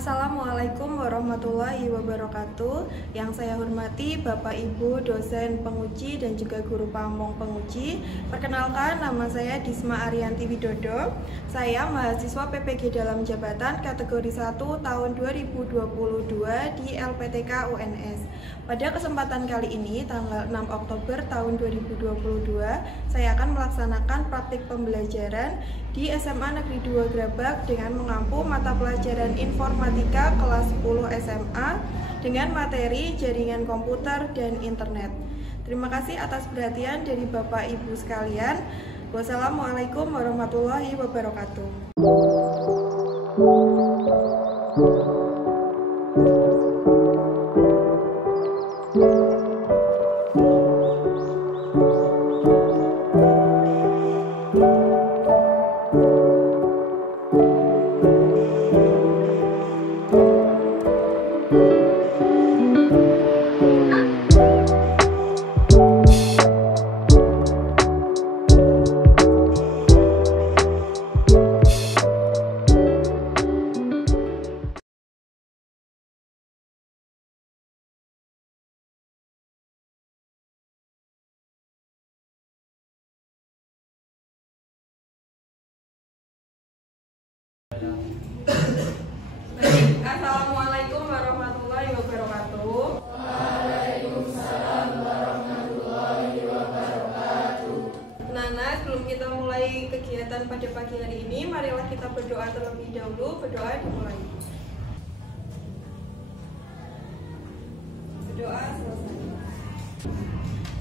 Assalamualaikum warahmatullahi wabarakatuh. Yang saya hormati Bapak Ibu dosen penguji dan juga guru pamong penguji. Perkenalkan, nama saya Disma Arianti Widodo. Saya mahasiswa PPG dalam jabatan kategori 1 tahun 2022 di LPTK UNS. Pada kesempatan kali ini, tanggal 6 Oktober tahun 2022, saya akan melaksanakan praktik pembelajaran di SMA Negeri 2 Grabak dengan mengampu mata pelajaran informatika kelas 10 SMA dengan materi jaringan komputer dan internet. Terima kasih atas perhatian dari Bapak Ibu sekalian. Wassalamualaikum warahmatullahi wabarakatuh. Assalamualaikum warahmatullahi wabarakatuh. Waalaikumsalam warahmatullahi wabarakatuh. Nana, sebelum kita mulai kegiatan pada pagi hari ini, marilah kita berdoa terlebih dahulu. Berdoa dimulai. Berdoa selesai.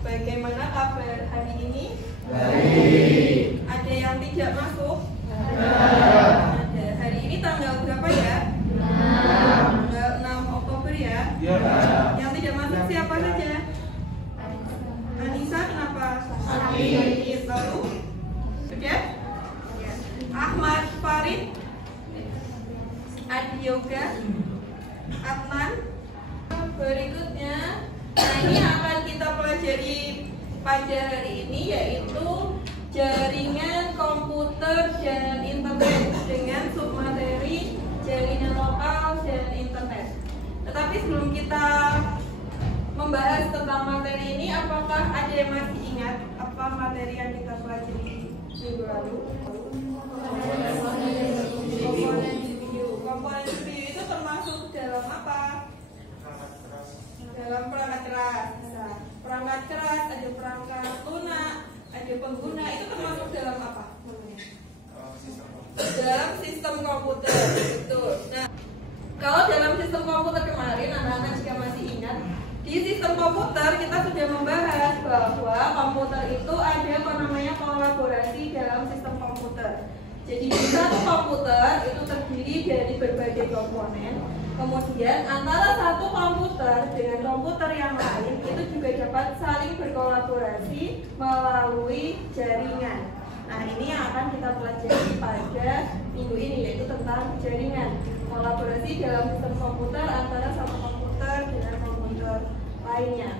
Bagaimana kabar hari ini? Baik. Ada yang tidak masuk? Ada. Ada. Hari ini tanggal berapa ya? 6. Tanggal 6 Oktober ya? Ya. Yang tidak masuk siapa saja? Anissa, kenapa? Sakit. Lalu? Sudah? Ya. Ahmad Farid, Adi Yoga, Adnan. Berikutnya, nah ini akan kita pelajari pada hari ini, yaitu jaringan komputer dan internet dengan submateri jaringan lokal dan internet. Tetapi sebelum kita membahas tentang materi ini, apakah ada yang masih ingat apa materi yang kita pelajari minggu lalu? Komponen CPU. Komponen CPU itu termasuk dalam apa? Dalam perangkat keras. Nah, perangkat keras, ada perangkat lunak, ada pengguna, itu termasuk dalam apa? Dalam sistem komputer, betul. Nah, kalau dalam sistem komputer kemarin, anak-anak jika masih ingat, di sistem komputer kita sudah membahas bahwa komputer itu ada apa namanya kolaborasi dalam sistem komputer. Jadi di satu komputer itu terdiri dari berbagai komponen. Kemudian antara satu komputer dengan komputer yang lain itu juga dapat saling berkolaborasi melalui jaringan. Nah, ini yang akan kita pelajari pada minggu ini, yaitu tentang jaringan kolaborasi dalam sistem komputer antara satu komputer dengan komputer lainnya.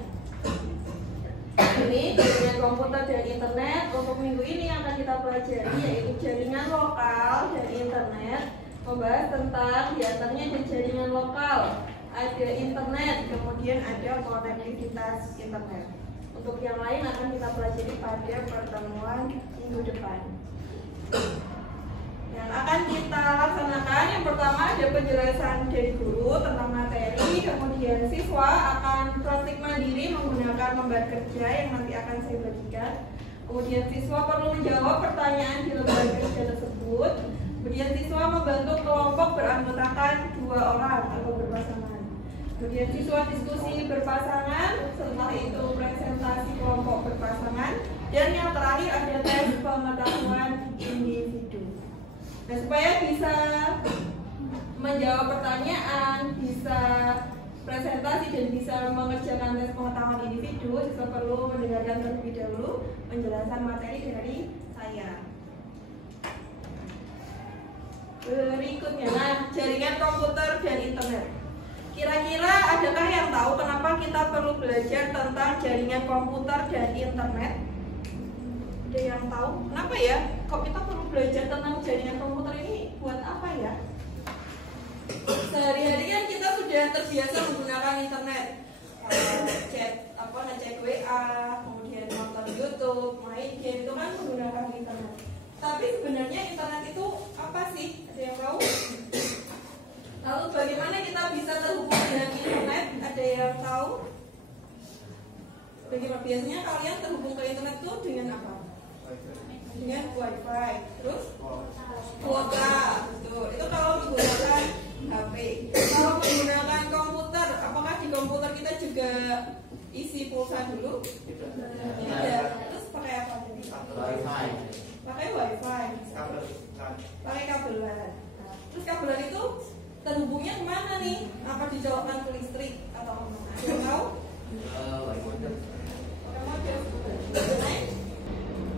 Ini jaringan komputer dan internet. Untuk minggu ini yang akan kita pelajari yaitu jaringan lokal dan internet. Membahas tentang diantaranya ada jaringan lokal, ada internet, kemudian ada konektivitas internet. Untuk yang lain akan kita pelajari pada pertemuan minggu depan. Yang akan kita laksanakan, yang pertama ada penjelasan dari guru tentang materi, kemudian siswa akan praktik mandiri menggunakan lembar kerja yang nanti akan saya bagikan. Kemudian siswa perlu menjawab pertanyaan di lembar kerja tersebut. Kemudian siswa membentuk kelompok beranggotakan 2 orang atau berpasangan. Kemudian siswa diskusi berpasangan, setelah itu presentasi kelompok berpasangan, dan yang terakhir ada tes pengetahuan individu. Nah, supaya bisa menjawab pertanyaan, bisa presentasi dan bisa mengerjakan tes pengetahuan individu, siswa perlu mendengarkan terlebih dahulu penjelasan materi dari saya. Berikutnya, nah, jaringan komputer dan internet. Kira-kira adakah yang tahu kenapa kita perlu belajar tentang jaringan komputer dan internet? Ada yang tahu? Kenapa ya? Kok kita perlu belajar tentang jaringan komputer ini buat apa ya? sudah terbiasa menggunakan internet, ngecek WA, kemudian nonton YouTube, main game, itu kan menggunakan internet. Tapi sebenarnya internet itu apa sih? Ada yang tahu? Lalu bagaimana kita bisa terhubung dengan internet? Ada yang tahu? Bagaimana biasanya kalian terhubung ke internet itu dengan apa? Dengan wifi. Terus kuota. Betul. Itu kalau menggunakan HP. Kalau menggunakan komputer, apakah di komputer kita juga isi pulsa dulu? Tidak. Terus pakai apa jadi? Wifi. Pakai wifi. Pakai kabelan. Nah, terus kabelan itu terhubungnya kemana nih? Apa dicolokkan ke listrik atau kemana? Ada yang tahu?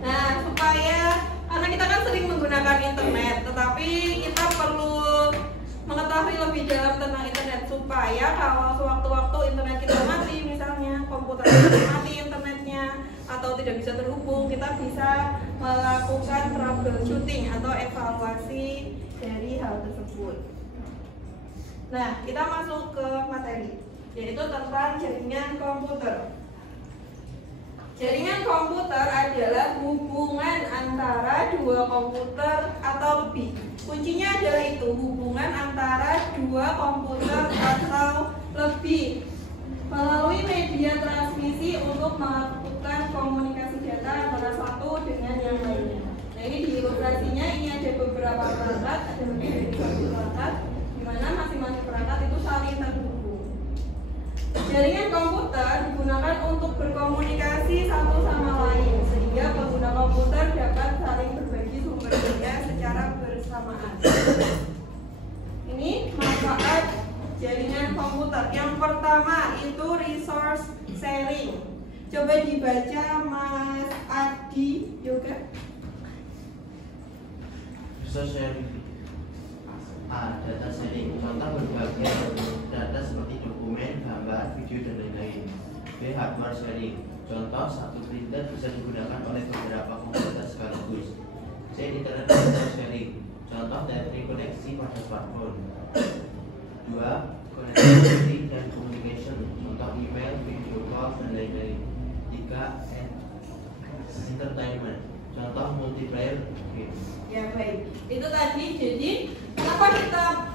Nah, supaya karena kita kan sering menggunakan internet, tetapi kita perlu mengetahui lebih dalam tentang internet supaya kalau sewaktu-waktu internet kita mati, misalnya komputer kita mati internetnya atau tidak bisa terhubung, kita bisa melakukan troubleshooting atau evaluasi dari hal tersebut. Nah, kita masuk ke materi, yaitu tentang jaringan komputer. Jaringan komputer adalah hubungan antara dua komputer atau lebih. Kuncinya adalah itu, hubungan antara dua komputer atau lebih melalui media transmisi untuk melakukan komunikasi data antara satu dengan yang lainnya. Nah, ini di ilustrasinya ini ada beberapa perangkat, ada lebih dari satu perangkat, di mana masing-masing perangkat itu saling terhubung. Jaringan komputer digunakan untuk berkomunikasi satu sama lain sehingga pengguna komputer dapat saling berbagi sumber daya secara bersamaan. Ini manfaat jaringan komputer. Yang pertama itu resource sharing. Coba dibaca Mas Adi Yoga. Resource sharing. Data sharing. Contoh berbagai data seperti dokumen, gambar, video, dan lain-lain. B. Hardware sharing. Contoh, satu printer bisa digunakan oleh beberapa komputer sekaligus. C. Internet data sharing. Contoh, tethering koneksi pada smartphone. 2. Connectivity dan communication. Contoh, email, video call, dan lain-lain. 3. Entertainment. Contoh, multiplayer game. Ya baik, itu tadi. Jadi kenapa kita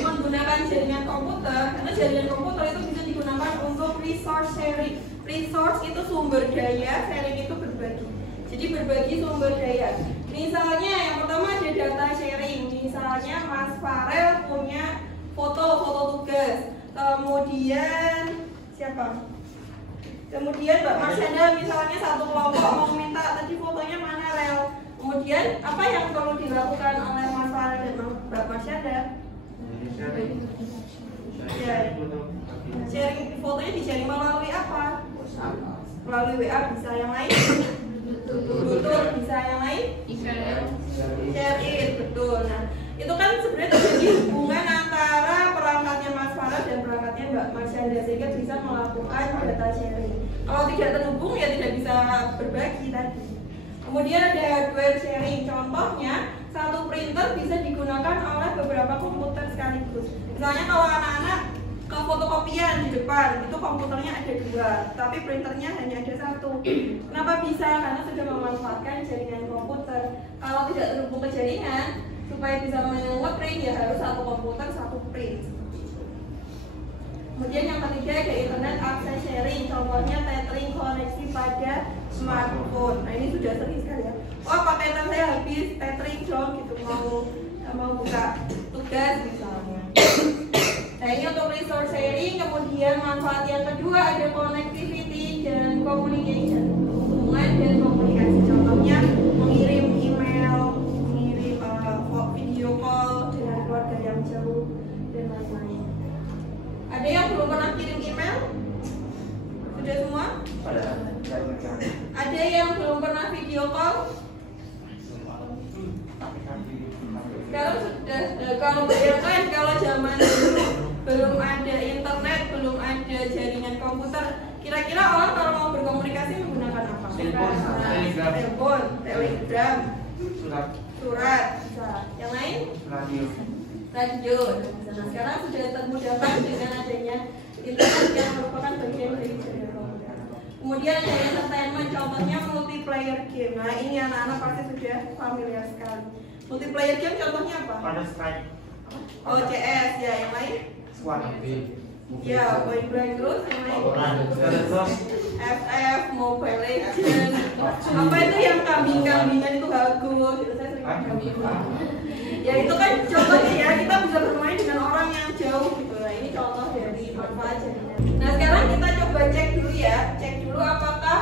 menggunakan jaringan komputer? Karena jaringan komputer itu bisa digunakan untuk resource sharing. Resource itu sumber daya, sharing itu berbagi. Jadi berbagi sumber daya. Misalnya yang pertama ada data sharing. Misalnya Mas Farel punya foto tugas. Kemudian siapa? Kemudian Mbak Marsyanda misalnya satu kelompok mau minta tadi fotonya mana Rel. Kemudian apa yang perlu dilakukan oleh Mas Farel dan Mbak Marsyanda? Sharing fotonya di-sharing melalui apa? Melalui WA bisa, yang lain? Betul, bisa, yang lain? Share it, betul. Nah, itu kan sebenarnya terjadi hubungan antara perangkatnya Mas Farel dan perangkatnya Mbak Marsyanda sehingga bisa melakukan data sharing. Kalau tidak terhubung ya tidak bisa berbagi tadi. Kemudian ada hardware sharing. Contohnya satu printer bisa digunakan oleh beberapa komputer sekaligus. Misalnya kalau anak-anak ke fotokopian di depan itu komputernya ada dua, tapi printernya hanya ada satu. Kenapa bisa? Karena sudah memanfaatkan jaringan komputer. Kalau tidak terhubung ke jaringan, supaya bisa nge-print ya harus satu komputer satu print. Kemudian yang ketiga ada internet access sharing. Contohnya tethering koneksi pada smartphone. Nah ini sudah sering sekali ya. Oh paketan saya habis, tethering dong gitu, mau buka tugas misalnya. Nah ini untuk resource sharing. Kemudian manfaat yang kedua ada connectivity dan communication, hubungan dan komunikasi. Contohnya mengirim email, mengirim video call dengan keluarga yang jauh dan lain-lain. Ada yang belum pernah kirim email? Sudah semua? Ada yang belum pernah video call? Sekarang sudah. Kalau bayangkan kalau zaman dulu belum ada internet, belum ada jaringan komputer, kira-kira orang kalau mau berkomunikasi menggunakan apa? Telepon, telegram, surat, bisa. Yang lain? lanjut. Nah, sekarang sudah termudahkan dengan adanya internet yang merupakan bagian dari jaringan komputer. Kemudian ada entertainment, contohnya multiplayer game. Nah, ini anak-anak pasti sudah familiar sekali. Multiplayer game contohnya apa? Counter Strike. Oh, CS ya, yang lain? Squad. Ya, Point Blank terus yang lain? FF, Mobile Legends. Apa itu yang kambing-kambingan itu bagus? Gitu, saya sering kambing. Ya itu kan contohnya ya, kita bisa bermain dengan orang yang jauh gitu. Nah, ini contoh dari manfaat jaringan. Nah, sekarang kita coba cek dulu ya. Cek dulu apakah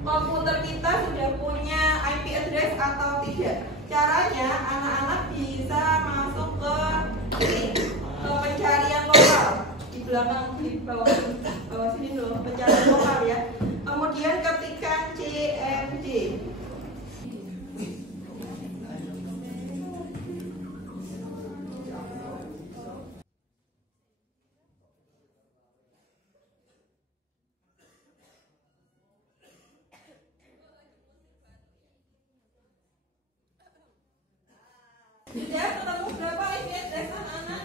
komputer kita sudah punya IP address atau tidak. Caranya anak-anak bisa masuk ke pencarian lokal di belakang, di bawah sini loh, pencarian lokal ya. Kemudian ketikkan CMD. Sudah ketemu berapa IP address anak-anak?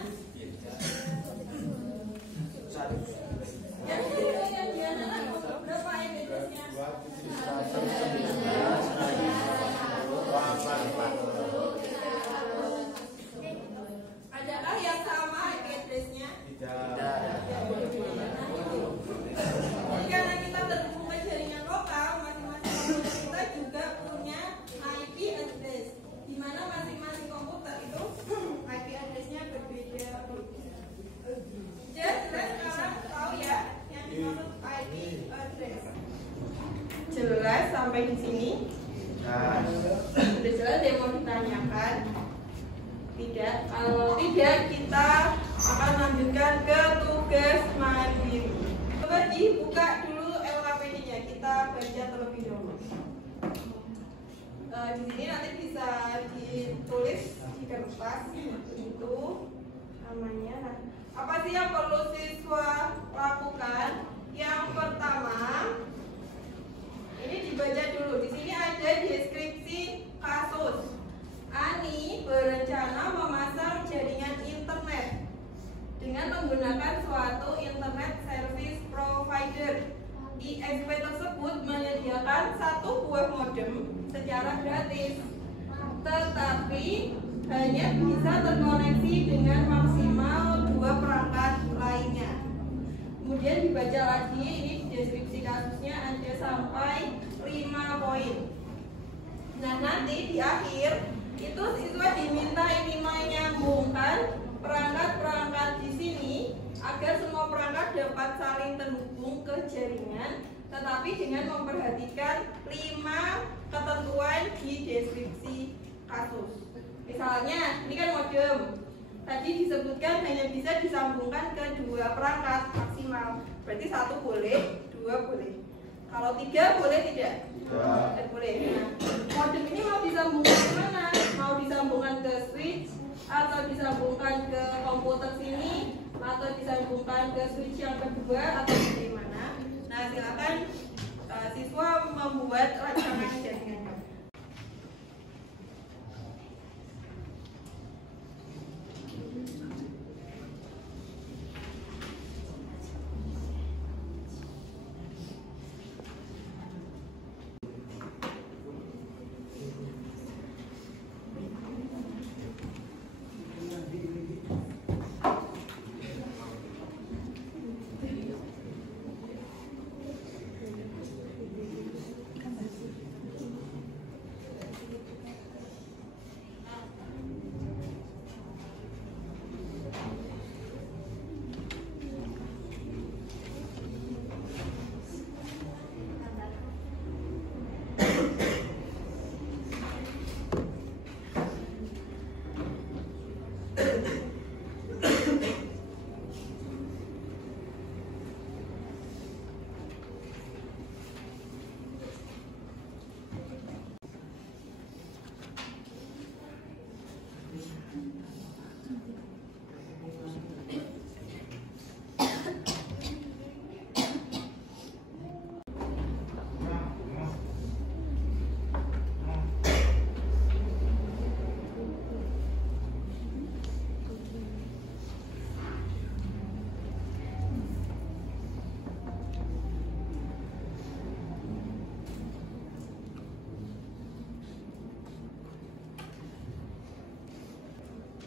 Yang di anak-anak berapa IP address-nya? Adakah yang sama IP address-nya? Karena kita terhubung ke jaringan lokal, masing-masing komputer kita juga punya IP address, di mana masing-masing komputer itu IP address-nya berbeda. Jelas sekarang tahu ya yang dimaksud IP address. Jelas sampai di sini? Sudah jelas yang mau ditanyakan? Tidak. Kalau tidak, kita akan lanjutkan ke tugas mandiri. Coba dibuka dulu LKPD-nya, kita baca terlebih dahulu. Di sini nanti bisa ditulis di kertas itu namanya. Nah, apa sih yang perlu siswa lakukan? Yang pertama, ini dibaca dulu. Di sini ada deskripsi kasus. Ani berencana memasang jaringan internet dengan menggunakan suatu internet service provider. ISP tersebut menyediakan satu buah modem secara gratis, tetapi hanya bisa terkoneksi dengan maksimal 2 perangkat lainnya. Kemudian dibaca lagi, ini deskripsi kasusnya ada sampai 5 poin. Nah, nanti di akhir itu siswa diminta ini menyambungkan perangkat-perangkat di sini agar semua perangkat dapat saling terhubung ke jaringan, tetapi dengan memperhatikan 5 ketentuan di deskripsi kasus. Misalnya, ini kan modem. Tadi disebutkan hanya bisa disambungkan ke 2 perangkat maksimal. Berarti 1 boleh, 2 boleh. Kalau 3 boleh tidak? Tidak boleh. Nah, modem ini mau disambungkan ke mana? Mau disambungkan ke switch, atau disambungkan ke komputer sini, atau disambungkan ke switch yang kedua, atau bagaimana? Nah, silakan siswa membuat rancangan jaringannya.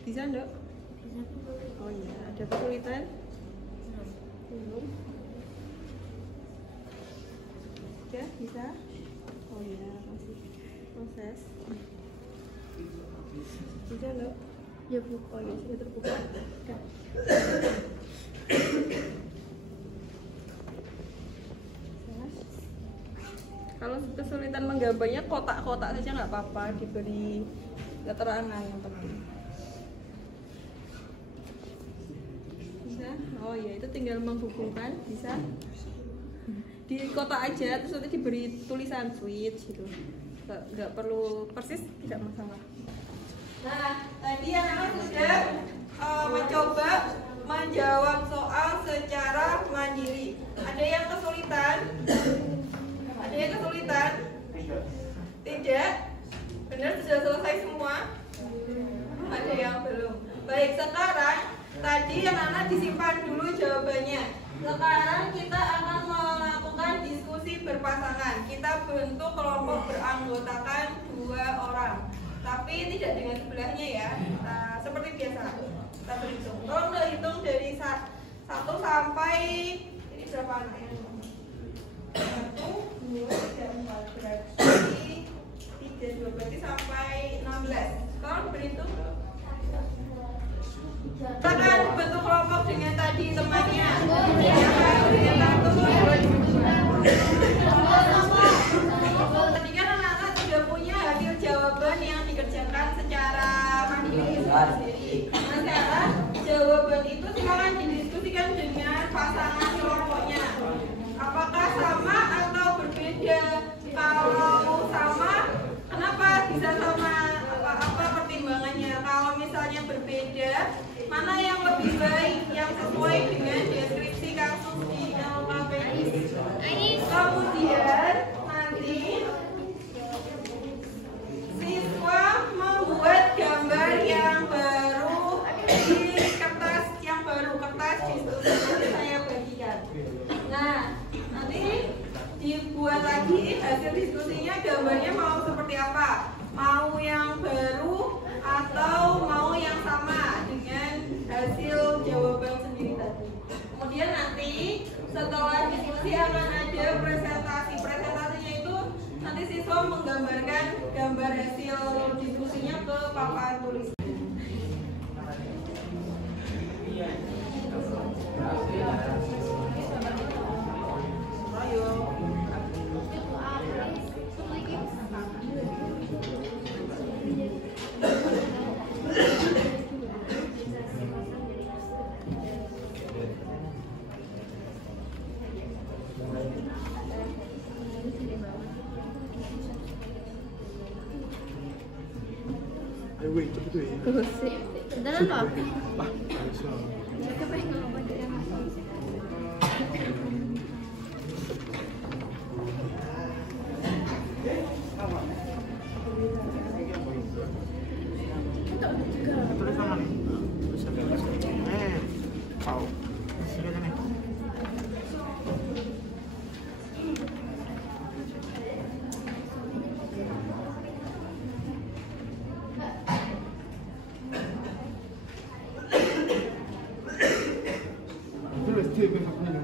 Bisa enggak? Oh iya, ada kesulitan? Belum. Ya, bisa? Oh iya, masih proses. Bisa enggak? Ya Bu, oh iya sudah terbuka. Udah. Kalau kesulitan menggambarnya kotak-kotak saja nggak apa-apa, diberi keterangan yang penting. Bisa? Oh ya itu tinggal menghubungkan, bisa? Di kotak aja, terus nanti diberi tulisan switch gitu. Nggak perlu persis, tidak masalah. Nah, tadi anak-anak sudah mencoba menjawab soal secara mandiri. Ada yang kesulitan? Ada yang kesulitan? Tidak? Benar sudah selesai semua? Ada yang belum? Baik, sekarang tadi anak-anak disimpan dulu jawabannya. Sekarang kita akan melakukan diskusi berpasangan. Kita bentuk kelompok beranggotakan 2 orang. Tapi tidak dengan sebelahnya ya. Nah, seperti biasa. Kita berhitung. Tolong hitung dari 1 sampai ini berapa anaknya? 1, 2, 3, 4 berarti 3, 2 berarti sampai 16. Tolong berhitung. Kita akan bentuk kelompok dengan tadi temannya. Tadi kan anak-anak sudah punya hasil jawaban yang dikerjakan secara mandiri sendiri. Nah sekarang jawaban itu silakan didiskusikan dengan pasangan kelompoknya. Apakah sama atau berbeda? Kalau sama, kenapa bisa sama? Apa pertimbangannya? Kalau misalnya berbeda, mana yang lebih baik, yang sesuai dengan deskripsi kasus di LKPI? Kemudian nanti siswa membuat gambar yang baru di kertas yang baru, kertas diskusi nanti saya bagikan. Nah, nanti dibuat lagi hasil diskusinya, gambarnya mau seperti apa? Mau yang baru atau mau yang sama dengan hasil jawaban sendiri tadi. Kemudian nanti setelah diskusi akan ada presentasi. Presentasinya itu nanti siswa menggambarkan gambar hasil diskusinya ke papan tulis. Wait, cepet tuh ya. Dalam apa? Ah, bisa. Mereka pengen ngomong aja yang Tulis sama nih. Tahu. Silakan nih. Tulis dia besoknya.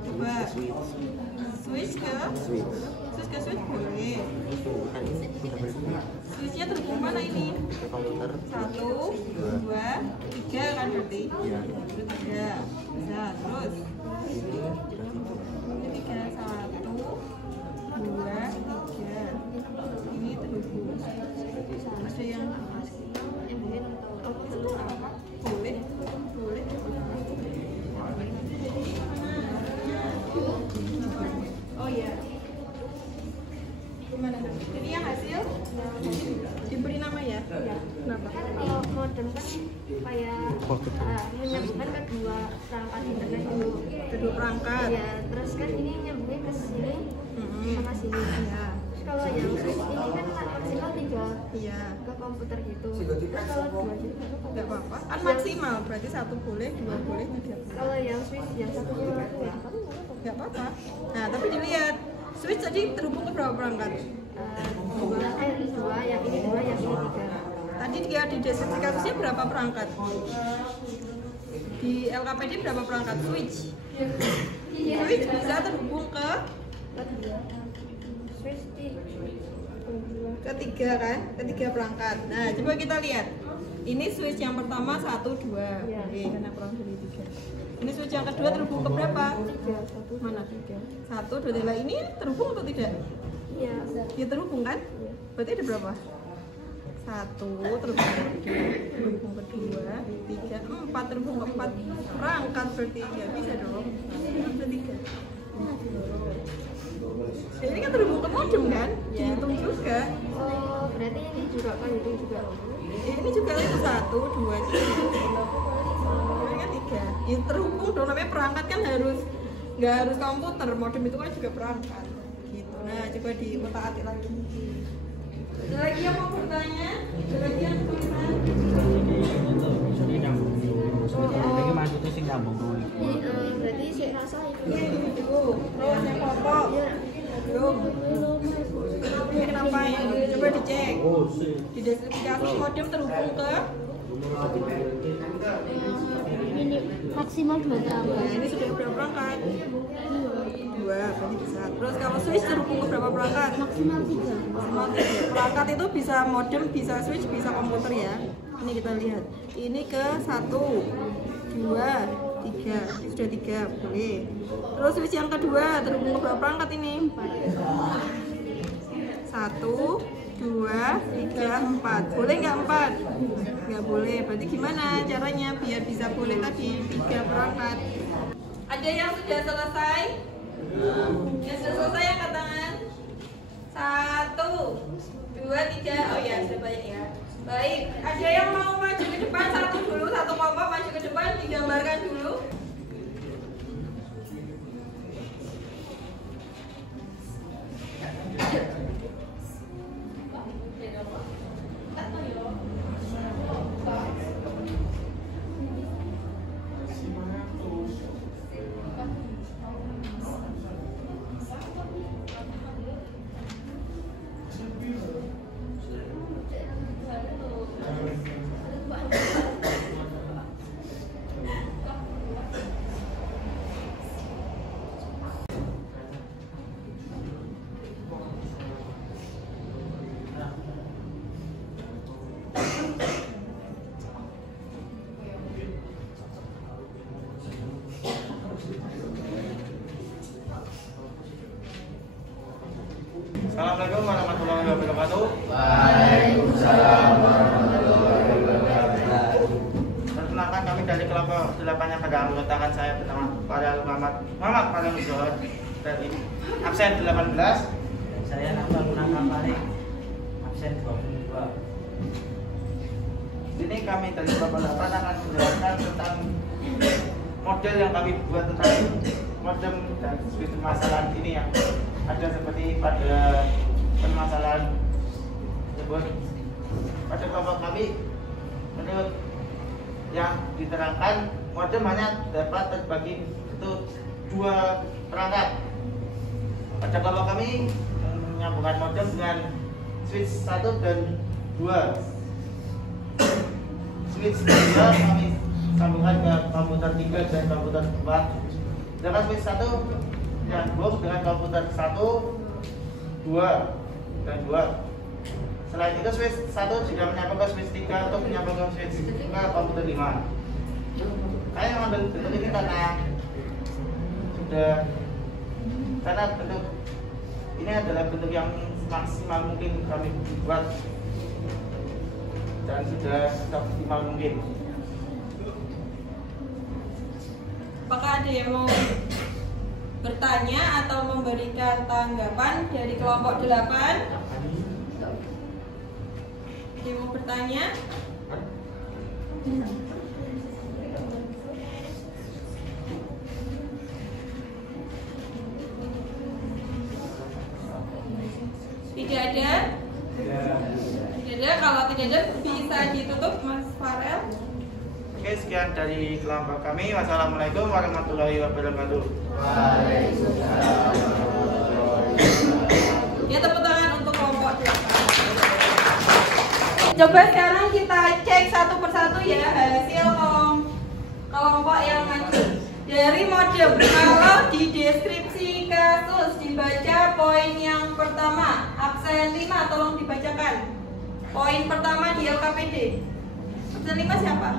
Coba switch ke switch boleh. Switchnya terhubung mana ini? 1, 2, 3 kan berarti? Iya. 3. Bisa terus. Ini 3, 1, 2, 3. Ini terhubung. Ada yang apa? Boleh. Boleh. Oh iya. Gimana? Ini yang hasil diberi nama ya? Ya. Kenapa? Kan kalau modem kan kayak menyambungkan ke dua perangkat internet dulu. Kedua perangkat. Ya, terus kan ini nyambungnya ke sini sama sini. Iya. Terus kalau yang switch ini kan maksimal 3 Iya. ke komputer gitu. Terus kalau 2 juga Enggak apa-apa. Kan maksimal, berarti 1 boleh, 2 boleh, 3 boleh. kalau yang switch yang satunya ya Enggak apa-apa. Nah, tapi dilihat switch tadi terhubung ke berapa perangkat? dua, yang ini 2, yang ini 3. Tadi dia di deskripsi kasusnya berapa perangkat? Di LKPD berapa perangkat switch? Switch bisa terhubung ke Switch di ketiga kan? Ketiga perangkat. Nah, coba kita lihat. Ini switch yang pertama 1, 2. Ya. Karena kurang dari 3. Ini switch yang kedua terhubung ke berapa? 3, 1, Mana? 1, 2, 3. Ini terhubung atau tidak? iya. Ya terhubung kan? Berarti ada berapa? 1 terhubung ke 2, terhubung ke 2, 3, 4 terhubung ke 4 perangkat berarti ya bisa dong. Bertiga. Ya, ini kan terhubung ke modem kan? Dihitung juga. Oh, berarti ini juga kan itu juga. Ini juga itu 1, 2, 3. Ini kan 3. Ya terhubung dong, namanya perangkat kan nggak harus komputer, modem itu kan juga perangkat. Gitu. Nah, coba diutak-atik lagi. Ada lagi yang mau bertanya? Ada lagi yang bertanya? Ini nyambung dulu. Ini maksudnya sing nyambung dulu. Ini berarti saya rasa itu. Itu, terus yang pokok. Iya. Belum. Ini kenapa yang coba dicek? Di deskripsi kasus modem terhubung ke Ini maksimal 2 perangkat. nah, ini sudah berapa perangkat? 2, berarti bisa. Terus kalau switch terhubung ke berapa perangkat? Maksimal 3. Maksimal 3. Perangkat itu bisa modem, bisa switch, bisa komputer ya. Ini kita lihat. Ini ke 1, 2, 3. Ini sudah 3, boleh. Terus switch yang kedua terhubung ke berapa perangkat ini? 1, 2, 3, 4. Boleh nggak 4? Nggak boleh. Berarti gimana caranya biar bisa boleh tadi 3 perangkat? Ada yang sudah selesai? Yang sudah selesai angkat tangan. 1, 2, 3. Oh ya, sudah banyak ya. Baik, ada yang mau maju ke depan satu dulu, satu kelompok maju ke depan digambarkan dulu. Assalamualaikum warahmatullahi wabarakatuh. Waalaikumsalam warahmatullahi wabarakatuh. Perkenalkan kami dari kelompok 8 yang pada anggotakan saya bernama Farel Muhammad Farel Zuhur dari absen 18. Saya Nafal Munakam Malik, absen 22. Ini kami dari kelompok 8 akan menjelaskan tentang model yang kami buat tentang modem dan switch permasalahan ini yang ada seperti pada permasalahan tersebut. Pada kelompok kami, menurut yang diterangkan, modem hanya dapat terbagi untuk 2 perangkat. Pada kelompok kami menyambungkan modem dengan switch 1 dan 2. Switch 2 kami sambungkan ke komputer 3 dan komputer 4. Sedangkan switch 1 nyambung dengan komputer 1, 2, dan 2. Selain itu switch 1 juga menyambung ke switch 3 untuk menyambung ke switch ke komputer 5. Saya mengambil bentuk ini karena bentuk ini adalah bentuk yang maksimal mungkin kami buat dan sudah optimal mungkin. Apakah ada yang mau bertanya atau memberikan tanggapan dari kelompok 8? Dia mau bertanya? Tidak ada? Tidak ada. Kalau tidak ada bisa ditutup, Mas Farel. Oke, sekian dari kelompok kami. Wassalamualaikum warahmatullahi wabarakatuh. Ya, tepuk tangan untuk kelompok 8. Coba sekarang kita cek satu persatu ya hasil kelompok yang maju. Dari modem, kalau di deskripsi kasus dibaca poin yang pertama, absen 5 tolong dibacakan. Poin pertama di LKPD. Absen 5 siapa?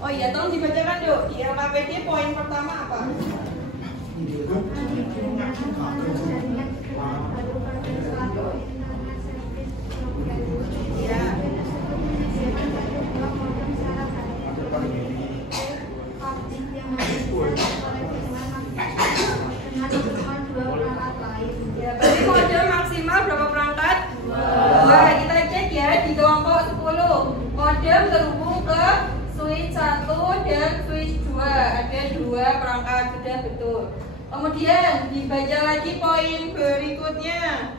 Oh iya, tolong dibacakan yuk. Di LKPD poin pertama apa? Ya. Ya, berarti model maksimal berapa perangkat? 2. Kita cek ya di kelompok 10. Modem terhubung ke switch 1 dan switch 2. Ada 2 perangkat, sudah betul. Kemudian dibaca lagi poin berikutnya,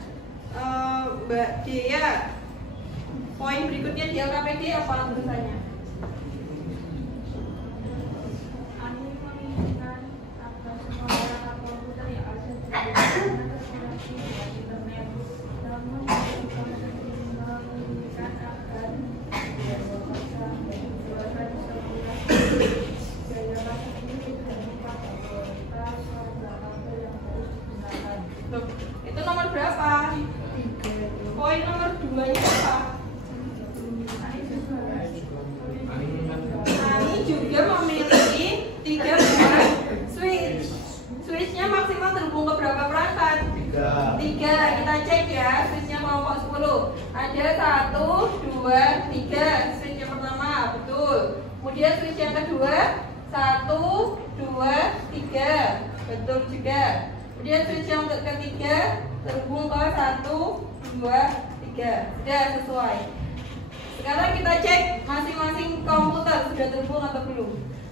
Mbak Dea. Poin berikutnya di LKPD apa tulisannya? Itu nomor berapa? Poin nomor 2-nya apa? Ani juga memiliki 3 buah switch. Switchnya maksimal terhubung ke berapa perangkat? 3. Kita cek ya switchnya kelompok 10. Ada 1, 2, 3. Switch yang pertama, betul. Kemudian switch yang kedua 1, 2, 3. Betul juga. Kemudian switch yang ketiga terhubung ke 1, 2, 3. Sudah sesuai. Sekarang kita cek masing-masing komputer sudah terhubung atau belum.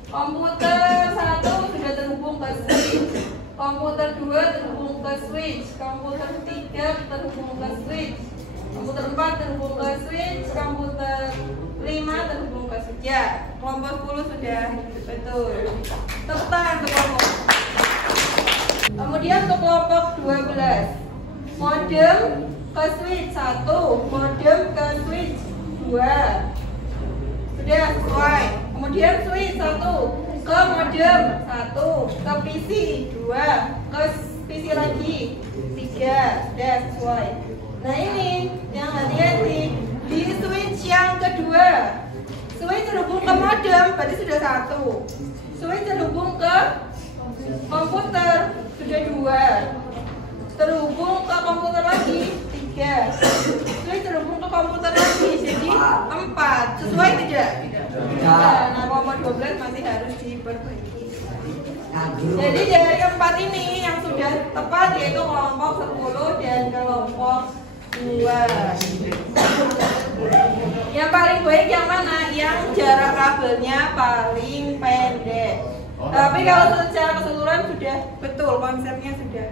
Komputer 1 sudah terhubung ke switch. Komputer 2 terhubung ke switch. Komputer 3 terhubung ke switch. Komputer 4 terhubung ke switch. Komputer 5 terhubung ke switch. Ya, kelompok 10 sudah betul. Tepuk tangan untuk kelompok. Kemudian untuk kelompok 12, modem ke switch 1, modem ke switch 2. Sudah sesuai. Kemudian switch 1 ke modem 1, ke PC 2, ke PC lagi 3. Sudah sesuai. Nah ini yang hati-hati di switch yang kedua. Switch terhubung ke modem berarti sudah 1. Switch terhubung ke komputer sudah 2. Terhubung ke komputer lagi 3. Switch terhubung ke komputer lagi jadi 4. Sesuai tidak? Nah, nomor 12 masih harus diperbaiki. Jadi dari keempat ini yang sudah tepat yaitu kelompok 10 dan kelompok 2. Yang paling baik yang mana? Yang jarak kabelnya paling pendek. Tapi kalau secara keseluruhan sudah betul, konsepnya sudah.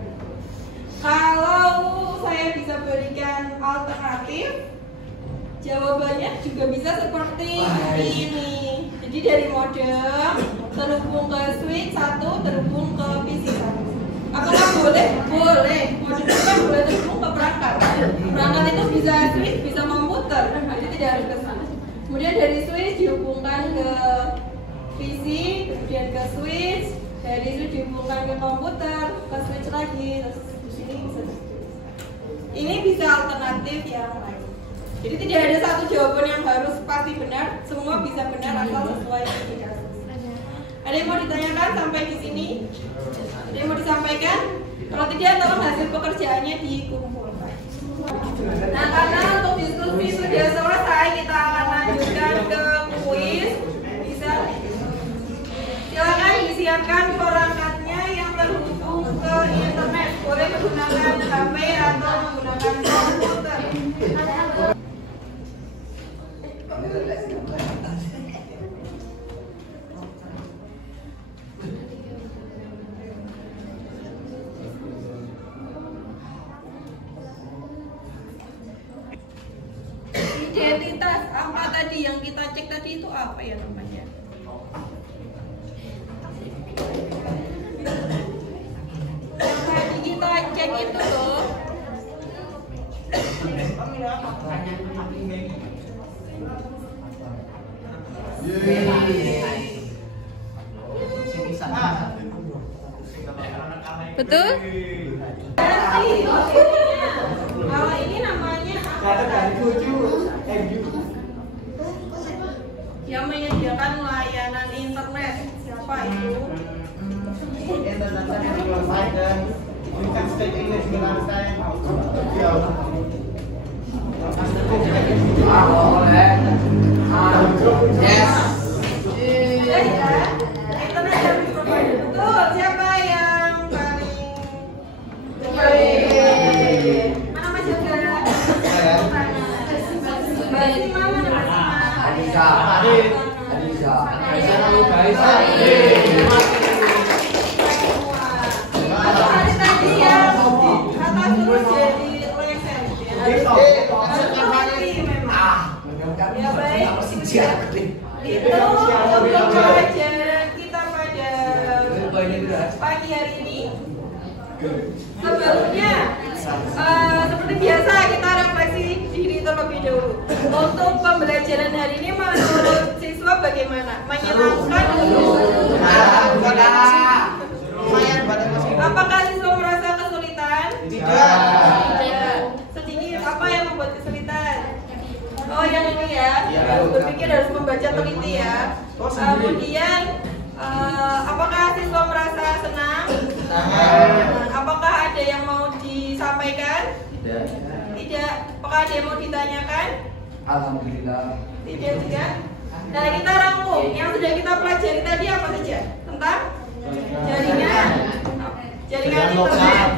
Kalau saya bisa berikan alternatif, jawabannya juga bisa seperti ini. Jadi dari modem terhubung ke switch 1, terhubung ke PC 1. Apakah boleh? Boleh. Modem itu kan boleh terhubung ke perangkat. Perangkat itu bisa switch, bisa komputer. Jadi tidak harus ke sana. Kemudian dari switch dihubungkan ke PC, kemudian ke switch, dari itu dihubungkan ke komputer, ke switch lagi, terus di sini bisa. Ini bisa alternatif yang lain. Jadi tidak ada satu jawaban yang harus pasti benar, semua bisa benar asal sesuai dengan kasus. Ada yang mau ditanyakan sampai di sini? Ada yang mau disampaikan? Kalau tidak, tolong hasil pekerjaannya dikumpulkan. Nah, karena untuk diskusi sudah selesai, kita akan lanjutkan ke kuis. Bisa? Silakan menggunakan perangkatnya yang terhubung ke internet. Boleh menggunakan HP atau menggunakan komputer. Identitas apa tadi yang kita cek tadi itu apa ya namanya? Yang tadi kita cek itu loh. Betul? Kalau ini namanya yang menyediakan layanan internet. Siapa itu? Internet service provider. Betul. Siapa yang paling mana Mas Yoga? Mbak mana Mas? Adisa. Halo guys. Hari tadi yang atas terus jadi level. Ya baik. Itu untuk pelajaran kita pada pagi hari ini. Sebelumnya, seperti biasa kita refleksi diri terlebih dahulu. Untuk pembelajaran hari ini menurut siswa bagaimana? Menyenangkan? Apakah siswa merasa kesulitan? Tidak. Sedikit. Apa yang membuat kesulitan? Oh, yang ini ya. Berpikir harus membaca teliti ya. Kemudian, apakah siswa merasa senang? Apakah ada yang mau disampaikan? Tidak. Apakah ada yang mau ditanyakan? Alhamdulillah. Tidak juga. Nah, kita rangkum. Yang sudah kita pelajari tadi apa saja? Tentang jaringan internet.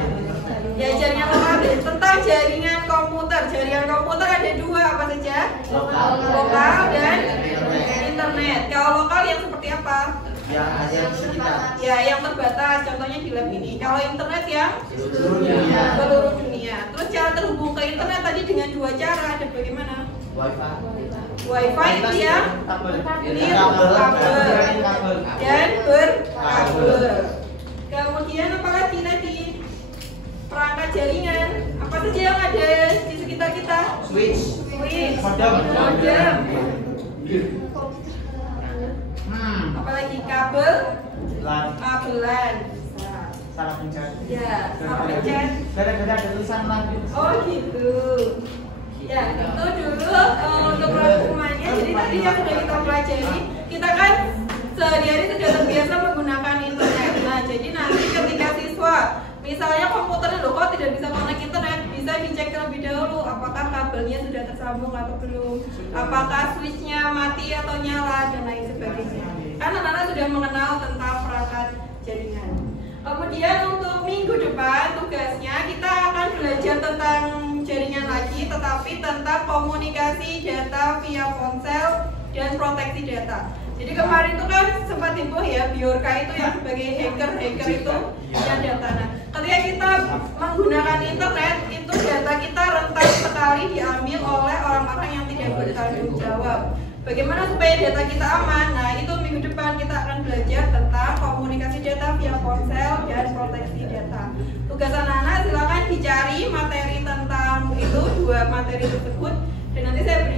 Ya, jaringan lokal. Tentang jaringan komputer. Jaringan komputer ada dua, apa saja? Lokal dan internet. Kalau lokal yang seperti apa? Ya, yang terbatas. Contohnya di lab ini. Kalau internet yang seluruh dunia. Terus cara terhubung ke internet tadi dengan dua cara. Ada bagaimana? Wi-Fi itu yang kabel dan berkabel. Kemudian apalagi tadi? Perangkat jaringan. Apa saja yang ada di sekitar kita? Switch, modem. Apalagi kabel, kabelan. Salah pencet. Ya, salah pencet. Gara-gara ada tulisan lagi. Oh gitu. Ya, itu dulu untuk rangkumannya. Jadi tadi yang sudah kita pelajari, kita kan sehari-hari sudah terbiasa menggunakan internet. Nah, jadi nanti ketika siswa misalnya komputernya loh kok tidak bisa connect internet, bisa dicek terlebih dahulu apakah kabelnya sudah tersambung atau belum, apakah switchnya mati atau nyala dan lain sebagainya. Kan anak-anak sudah mengenal tentang perangkat jaringan. Kemudian untuk minggu depan tugasnya kita akan belajar tentang jaringan lagi, tetapi tentang komunikasi data via ponsel dan proteksi data. Jadi kemarin itu kan sempat heboh ya, Biorka itu yang sebagai hacker itu yang data. Nah, ketika kita menggunakan internet, itu data kita rentan sekali diambil oleh orang-orang yang tidak bertanggung jawab. Bagaimana supaya data kita aman? Nah, itu minggu depan kita akan belajar tentang komunikasi data via ponsel dan proteksi data. Tugas anak-anak silakan dicari materi tentang itu, dua materi tersebut, dan nanti saya